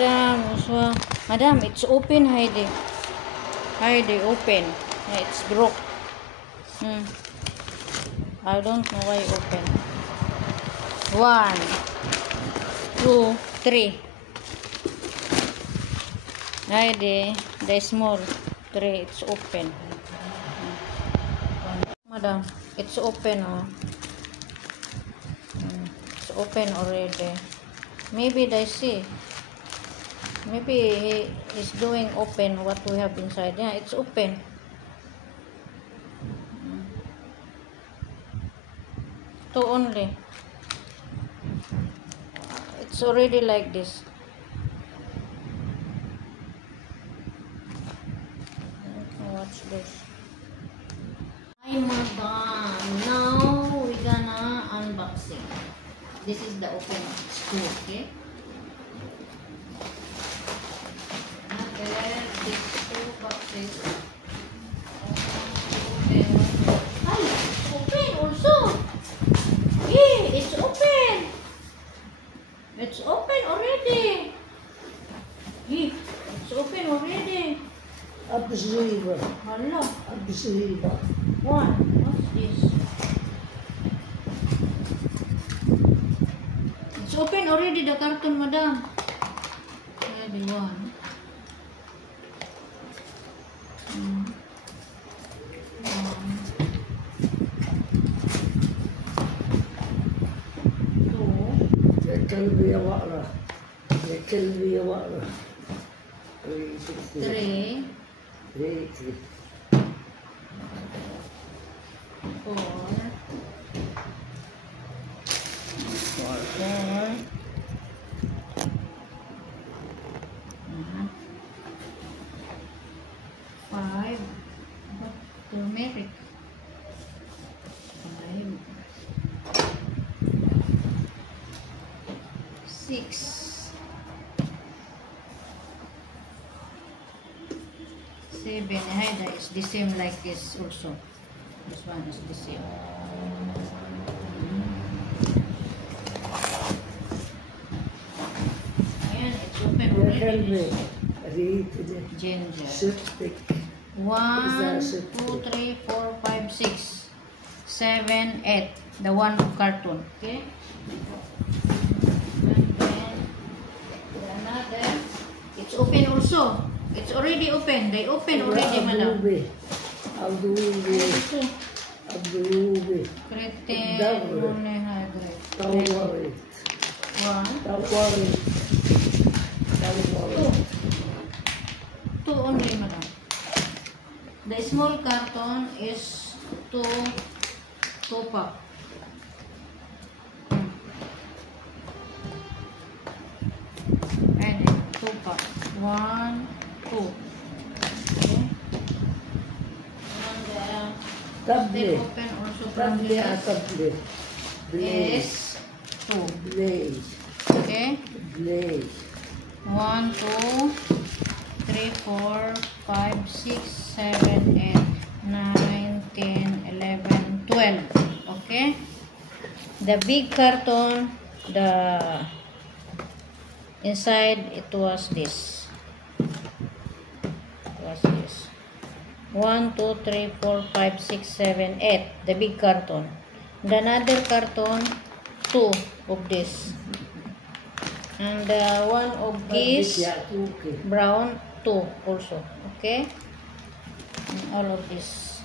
Madam, Uswa. Madam, it's open, Heidi. Heidi, open. Yeah, it's broke. I don't know why open. 1, 2, 3. Heidi, the small 3, it's open. Madam, it's open, oh. It's open already. Maybe they see. Maybe he is doing open what we have inside. Yeah, it's open. Two only. It's already like this. Watch this. Hi, madam. Now we're gonna unboxing. This is the open screw, okay? There, these 2 boxes. Hi, it's open also. Hey, it's open. It's open already. Hey, it's open already. Abziva. Hello. Abziva. One. What's this? It's open already, the carton, madam. Yeah, the one. كلبي وقرة كلبي وقرة 3 4 5 turmeric 5 6 7 Haida is the same like this also. This one is the same. Ayan, it's open already. Ginger. 1, 2, 3, 4, 5, 6, 7, 8. The one carton. Okay. It's open also. It's already open. They open already, madam. Abdulubi. Creatine monohydrate. Tawarit. 1. Tawarit. 2 only, madam. The small carton is 2 pack. And 2 pack. 1, 2. Okay. And Tablet. open also from Tablet. this Tablet. is 2. Blaze. Okay. Blaze. 1, 2, 3, 4, 5, 6, 7, 8, 9, 10, 11, 12. Okay. The big carton, the inside it was this. It was this. 1, 2, 3, 4, 5, 6, 7, 8. The big carton. The another carton, 2 of this. And one of this brown, 2 also. Okay. And all of this.